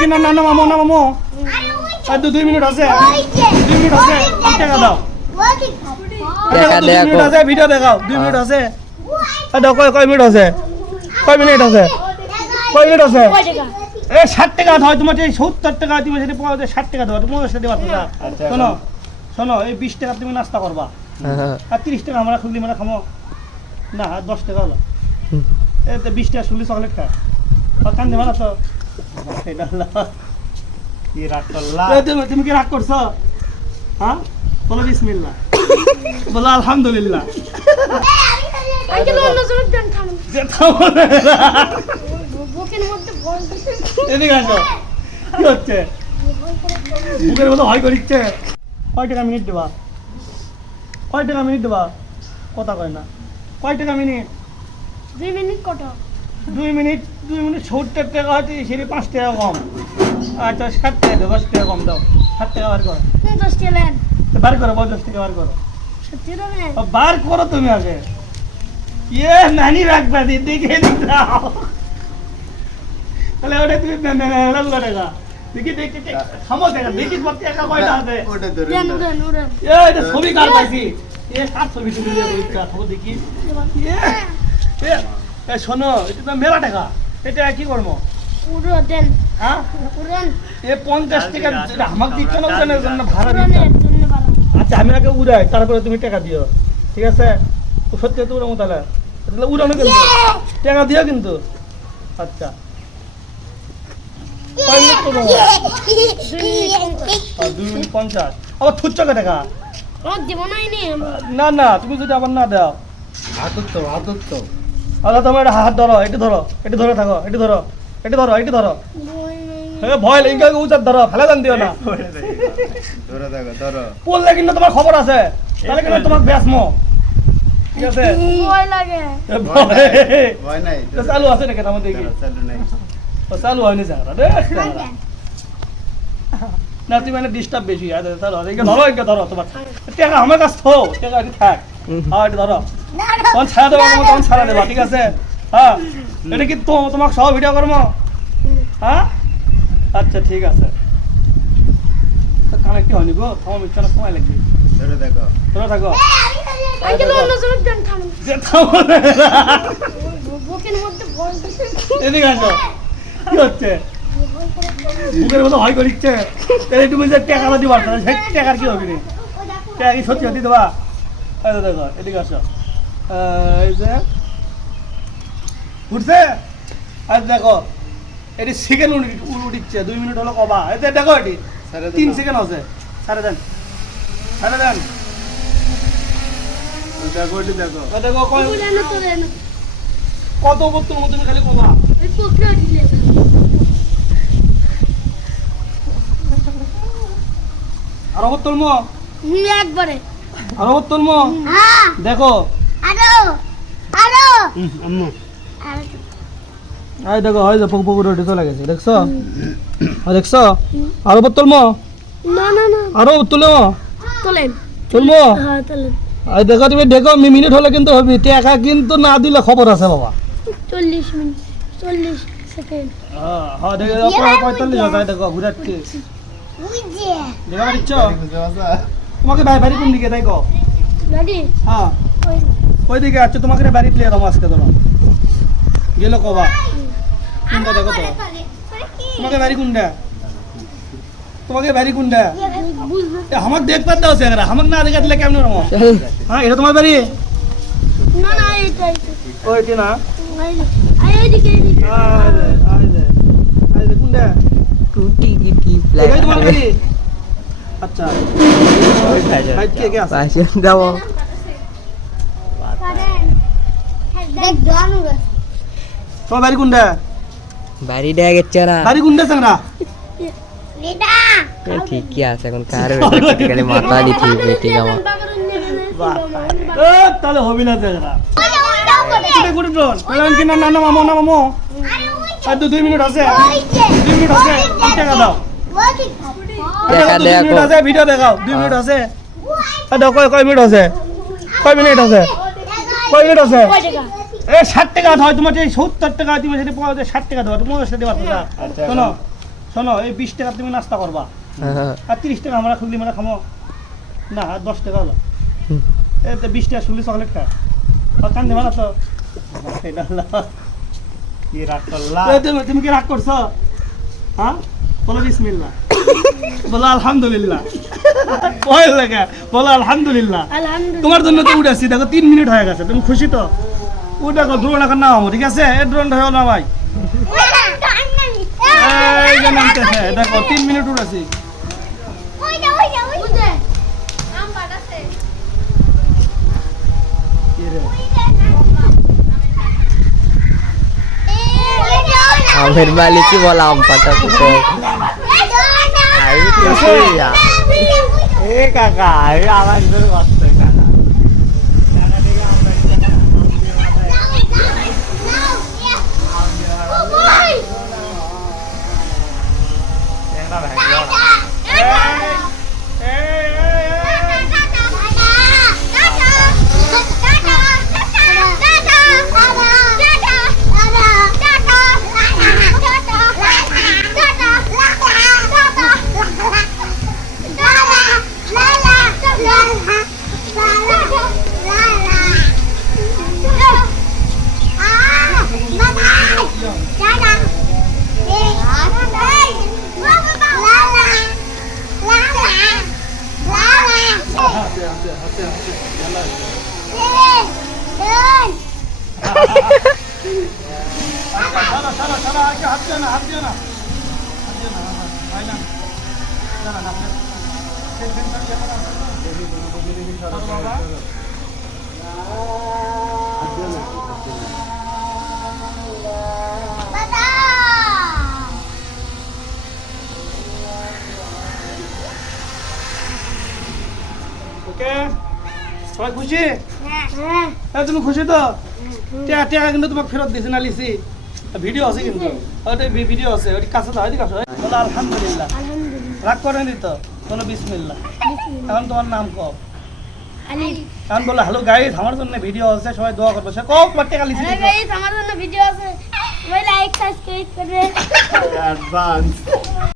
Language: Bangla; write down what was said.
কি না না মামু না মামু আর 2 মিনিট আছে 2 মিনিট আছে টাকা দাও দেখা 2 মিনিট আছে ভিডিও দেখাও 2 মিনিট আছে দাও কয় মিনিট আছে কয় মিনিট আছে কয় মিনিট আছে এ 60 টাকা হয় তোমার এই 70 টাকা তুমি সেটা 60 টাকা দাও তুমি 50 টাকা দেবা শোনো শোনো এই 20 টাকা তুমি নাস্তা করবা আর 30 টাকা আমরা খুলি মানে খামো না 10 টাকা হলো এই 20 টাকা শুলি চকলেট খা আর কান দেবা না তো এটা কি রাগ করলা তুমি কি রাগ করছো হ্যাঁ বলো বিসমিল্লাহ বলো আলহামদুলিল্লাহ আঙ্কেল অন্য জনের দেন খাবেন যে খাবো না বুকের মধ্যে বল দিতে এদিকে আসো কি হচ্ছে বুকের মতো ভয় করিচ্ছে কয় টাকা মিনিট দেবা কয় টাকা মিনিট দেবা কথা কয় না কয় টাকা মিনিট 2 মিনিট কত 2 মিনিট 70 টাকা হচ্ছে সেটি 5 টাকা কম আচ্ছা 60 টাকা দাও 10 টাকা কম দাও 60 টাকা বার করো 50 টাকা নেন বার করো 50 টাকা বার করো সত্যি না নেন বার করো তুমি আগে ये नानी রাখবা দেখে দাও তাহলে ওটা তুমি নানা করেগা দেখি দেখি থামো দেখা দেখি মত একা কয়টা আছে ওটা ধরে দেন উড়ান উড়ান এটা ছবি কার পাইছি এ কার ছবি তুলে দেব ইচ্ছা থামো দেখি এ শোনো এটা তো মেলা টাকা এটা কি করব উড়ান দেন হ্যাঁ উড়ান এ 50 টাকা এটা আমাকে দিতে না উড়ানোর জন্য ভাড়া দিতে উড়ানের জন্য ভালো আচ্ছা আমি আগে উড়াই তারপরে তুমি টাকা দিও ঠিক আছে তো সত্যি তো উড়াবো তাহলে উড়ানো কিন্তু টাকা দিও কিন্তু আচ্ছা 5 মিনিট তো 2 মিনিট 50 আবার থুচ্ছ টাকা ও দেব নাই নি না না তুমি যদি আবার না দাও হাতত তো আচ্ছা তোমার হাত ধরো একটু ধরে থাকো একটু ধরো ভয় লাগে উচার ধরো ফেলে দেন দিও না ধরে দেখো ধরো পড়লে কিন্তু তোমার খবর আছে তাহলে কিন্তু তোমার ব্যাসমো ঠিক আছে ভয় লাগে ভয় নাই তো চালু আছে নাকি আমাদের দেখি চালু নাই তো চালু হয়নি চাকরা রে না তুমি মানে ডিস্টার্ব বেশি আছে চালু একে ধরো তোমার টাকা আমার কাছে থো টাকা এটি থাক হ্যাঁ এটা ধরো তখন ছাড়া দেবো তখন ছাড়া দেবা ঠিক আছে হ্যাঁ এটা কি তোমাকে সহ ভিডিও করবো হ্যাঁ আচ্ছা ঠিক আছে কানে কি হয়নি গো তোমার মিশনে সময় লাগবে ধরে দেখো ধরে থাকো আঙ্কেল অন্য জনের দেন খাবেন যে থামো না বুকের মধ্যে বল দিতে এদিকে আসো কি হচ্ছে বুকের মতো ভয় করিচ্ছে তাহলে তুমি যে টাকাটা দিবা সেই টাকার কি হবে রে টাকা কি সত্যি সত্যি দেবা এই দেখো এদিকে আসো এই যে উঠছে আর দেখো এটি সেকেন্ড উঠিচ্ছে 2 মিনিট হলো কবা এই দেখো এটি 3 সেকেন্ড আছে সাড়ে দেন দেখো এটি দেখো দেখো উড়ান তো দেন কত বত্তর মতো তুমি খালি কবা এই পকড়া দিলে আর বত্তর মো একবারে আর বত্তর মো হ্যাঁ দেখো আরো আম্মু এই দেখো হয় যে পুকুর উঠে চলে গেছে দেখছো দেখছো আরো বোতল মো না আরো বোতল তোলেন তুলমো হ্যাঁ তোলেন এই দেখো তুমি দেখো মিনিট হলে কিন্তু হবে টাকা কিন্তু না দিলে খবর আছে বাবা 40 মিনিট 40 সেকেন্ড হ্যাঁ দেখো 45 টাকা দেখো ঘুরাচ্ছি দেখা দিচ্ছ তোমাকে বাড়ি কোন দিকে তাই কো রেডি হ্যাঁ ওই দিকে আছো তোমাকে বাড়ি প্লেয়ার আমার আজকে ধরো গেল কবা কোনটা দেখো তো তোমাকে বাড়ি কোনটা বুঝবে আমাকে দেখতে দাও সেরা আমাকে না দেখা দিলে কেমন রকম হ্যাঁ এটা তোমার বাড়ি না এটাই ওইটি না এইদিকে আই দে কোনটা টুটি কি এটাই তোমার বাড়ি আচ্ছা হাইট কে আছে পাশে দাও দেখ জানো তোমার বাড়ি কোনটা বাড়ি দেয়া গেছে না বাড়ি কোনটা সাংরা লেডা ঠিকই আছে এখন কার গেলে মাথা দি ঠিক ঠিক আমার তাহলে হবি না সাংরা এটা গুড ড্রোন পেলাম কি না না মামু আর 2 মিনিট আছে 2 মিনিট আছে টাকা দাও টাকা দেয়া 2 মিনিট আছে ভিডিও দেখাও 2 মিনিট আছে দাও কয় মিনিট আছে কয় মিনিট আছে কয় টাকা এ 60 টাকা হয় তোমার এই 70 টাকা তুমি সেটা 60 টাকা দাও তুমি 50 টাকা দেবা শোনো শোনো এই 20 টাকা তুমি নাস্তা করবা হ্যাঁ। আর 30 টাকা আমরা খুলি মানে খামো না আর 10 টাকা হলো এতে 20 টাকা শুলি চকলেট খা আর কান্দে মানা তো এটা হলো কি রাগ করলা তুমি কি রাগ করছো হ্যাঁ বলো বিসমিল্লাহ বলো আলহামদুলিল্লাহ ভয় লাগে বলো আলহামদুলিল্লাহ আলহামদুলিল্লাহ তোমার জন্য তো উঠেছি দেখো 3 মিনিট হয়ে গেছে তুমি খুশি তো ওটা ড্রোন এখন নামাবো ঠিক আছে এই ড্রোনটা হলো না ভাই এই যে নামতেছে দেখো 3 মিনিট উঠেছি আমের মালিকই বলা আম পাটা তো এ কাকা এই আওয়াজ বের করতে কাকা হাত দিও না ভাই না বাবা ওকে সবাই খুশি হ্যাঁ তুমি খুশি তো টিয়া টিয়া কিন্তু তোমাকে ফেরত দিয়েছে না লিসি ভিডিও আছে কিন্তু ওটা ভিডিও আছে ওটি কাছে দাও এদিকে আসো বলো আলহামদুলিল্লাহ রাগ করেন দিত বলো বিসমিল্লাহ এখন তোমার নাম কও এখন বলো হ্যালো গাইস আমার জন্য ভিডিও আছে সবাই দোয়া করবে সে কও তোমার টাকা লিসি আমার জন্য ভিডিও আছে সবাই লাইক সাবস্ক্রাইব করবে অ্যাডভান্স